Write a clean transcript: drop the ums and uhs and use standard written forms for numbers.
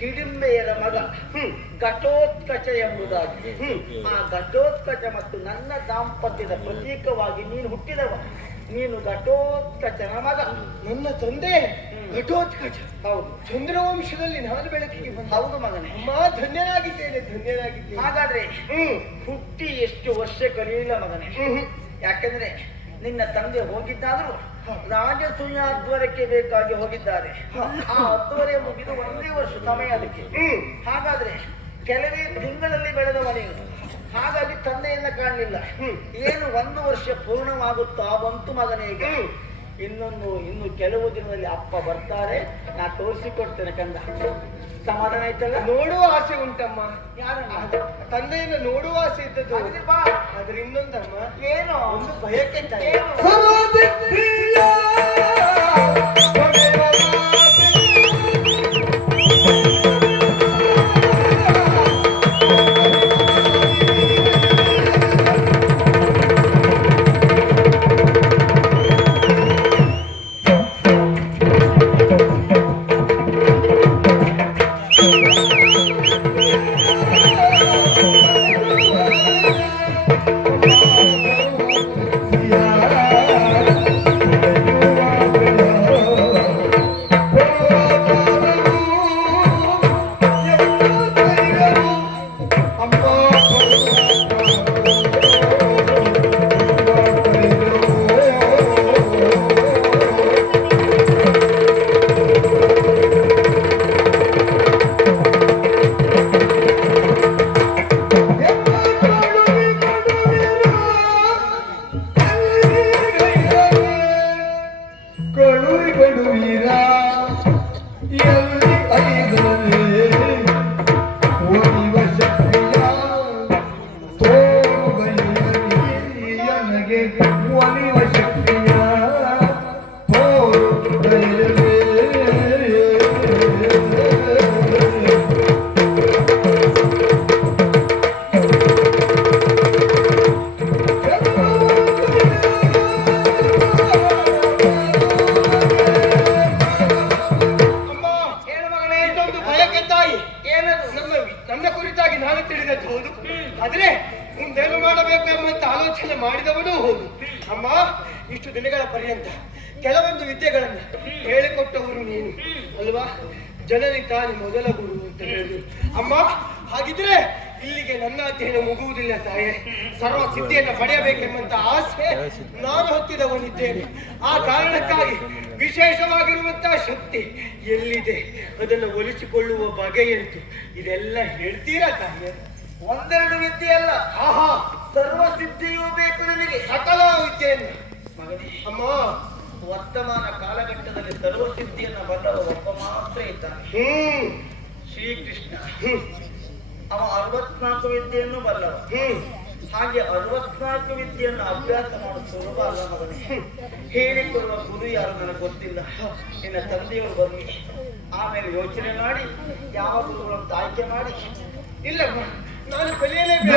ಹಿಡಿಂಬೆಯರ ಮಗ ಘಟೋತ್ಕಚ ಎಂಬುದಾಗಿ. ಆ ಘಟೋತ್ಕಚ ಮತ್ತು ನನ್ನ ದಾಂಪತ್ಯದ ಪ್ರತೀಕವಾಗಿ ನೀನು ಹುಟ್ಟಿದವ. ನೀನು ಘಟೋತ್ಕಚನ ಮಗ. ನನ್ನ ತಂದೆ ಘಟೋತ್ಕಚ. ಹೌದು. ಚಂದ್ರವಂಶದಲ್ಲಿ ನಾನು ಬೆಳಕಿಗೆ ಬಂದ. ಹೌದು ಮಗನೇ. ಅಮ್ಮ ಧನ್ಯನಾಗಿದ್ದೇನೆ, ಧನ್ಯನಾಗಿದ್ದೇನೆ. ಹಾಗಾದ್ರೆ ಹುಟ್ಟಿ ಎಷ್ಟು ವರ್ಷ ಕಲಿಯಿಲ್ಲ ಮಗನೇ. ಯಾಕೆಂದ್ರೆ ನಿನ್ನ ತಂದೆ ಹೋಗಿದ್ದಾದ್ರೂ ರಾಜಸೂಯಾಧ್ವರಕ್ಕೆ ಬೇಕಾಗಿ ಹೋಗಿದ್ದಾರೆ. ಆ ಅಧ್ವರೆ ಮುಗಿದು 1 ವರ್ಷ ಸಮಯ ಅದಕ್ಕೆ. ಹಾಗಾದ್ರೆ ಕೆಲವೇ ತಿಂಗಳಲ್ಲಿ ಬೆಳೆದವ ನೀನು. ಹಾಗಾಗಿ ತಂದೆಯನ್ನ ಕಾಣಲಿಲ್ಲ. ಏನು 1 ವರ್ಷ ಪೂರ್ಣವಾಗುತ್ತಾ ಬಂತು ಮಗನಿಗೆ. ಇನ್ನು ಕೆಲವು ದಿನದಲ್ಲಿ ಅಪ್ಪ ಬರ್ತಾರೆ, ನಾ ತೋರಿಸಿಕೊಡ್ತೇನೆ ಕಂದ. ಸಮಾಧಾನ ಆಯ್ತಲ್ಲ? ನೋಡುವ ಆಸೆ ಉಂಟಮ್ಮ. ಯಾರನ್ನ? ತಂದೆಯನ್ನು ನೋಡುವ ಆಸೆ ಇದ್ದದ್ದು. ಆದ್ರೆ ಇನ್ನೊಂದಮ್ಮ, ಏನು ಒಂದು ಭಯಕ್ಕೆ ನನ್ನ ಕುರಿತಾಗಿ ನಾನು ತಿಳಿದದ್ದು ಹೌದು. ಆದ್ರೆ ಮುಂದೇನು ಮಾಡಬೇಕು ಎಂಬಂತ ಆಲೋಚನೆ ಮಾಡಿದವನು ಹೌದು. ಅಮ್ಮ, ಇಷ್ಟು ದಿನಗಳ ಪರ್ಯಂತ ಕೆಲವೊಂದು ವಿದ್ಯೆಗಳನ್ನು ಹೇಳಿಕೊಟ್ಟವರು ನೀನು ಅಲ್ವಾ? ಜನನಿ ತಾನು ಮೊದಲ ಗುರು ಅಂತ ಹೇಳಿ. ಅಮ್ಮ, ಹಾಗಿದ್ರೆ ಇಲ್ಲಿಗೆ ನನ್ನ ಅಧ್ಯಯನ ಮುಗುವುದಿಲ್ಲ ತಾಯೇ. ಸರ್ವ ಸಿದ್ಧಿಯನ್ನು ಪಡೆಯಬೇಕೆಂಬಂತ ಆಸೆ ನಾನು ಹೊತ್ತಿದವನಿದ್ದೇನೆ. ಆ ಕಾರಣಕ್ಕಾಗಿ ವಿಶೇಷವಾಗಿರುವಂತಹ ಶಕ್ತಿ ಎಲ್ಲಿದೆ ಅದನ್ನು ಒಲಿಸಿಕೊಳ್ಳುವ ಬಗೆಯಂತು ಇದೆಲ್ಲ ಹೇಳ್ತೀರಾ ತಾಯೇ? 1-2 ವಿದ್ಯೆ ಅಲ್ಲ, ಆಹಾ, ಸರ್ವ ಸಿದ್ಧಿಯೂ ಬೇಕು ನನಗೆ. ಸಕಲ ವಿದ್ಯೆಯನ್ನು ಮಗನೇ, ಅಮ್ಮ, ವರ್ತಮಾನ ಕಾಲಘಟ್ಟದಲ್ಲಿ ಸರ್ವ ಸಿದ್ಧಿಯನ್ನ ಬಲ್ಲವ ಒಬ್ಬ ಮಾತ್ರ ಇದ್ದಾನೆ, ಶ್ರೀಕೃಷ್ಣ. ಅವ 64 ವಿದ್ಯೆಯನ್ನು ಬಲ್ಲವ. ಹಾಗೆ 64 ವಿದ್ಯೆಯನ್ನು ಅಭ್ಯಾಸ ಮಾಡಲು ಸುಲಭ ಅಲ್ಲ ಮಗನೇ. ಹೇಳಿಕೊಡುವ ಗುರು ಯಾರು ನನಗೆ ಗೊತ್ತಿಲ್ಲ. ನಿನ್ನ ತಂದೆಯವರು ಬನ್ನಿ, ಆಮೇಲೆ ಯೋಚನೆ ಮಾಡಿ ಯಾವ ಗುರುಗಳನ್ನು ಆಯ್ಕೆ ಮಾಡಿ. ಇಲ್ಲ, ನಾನು ಕಲಿಯಲೇಬೇಕು.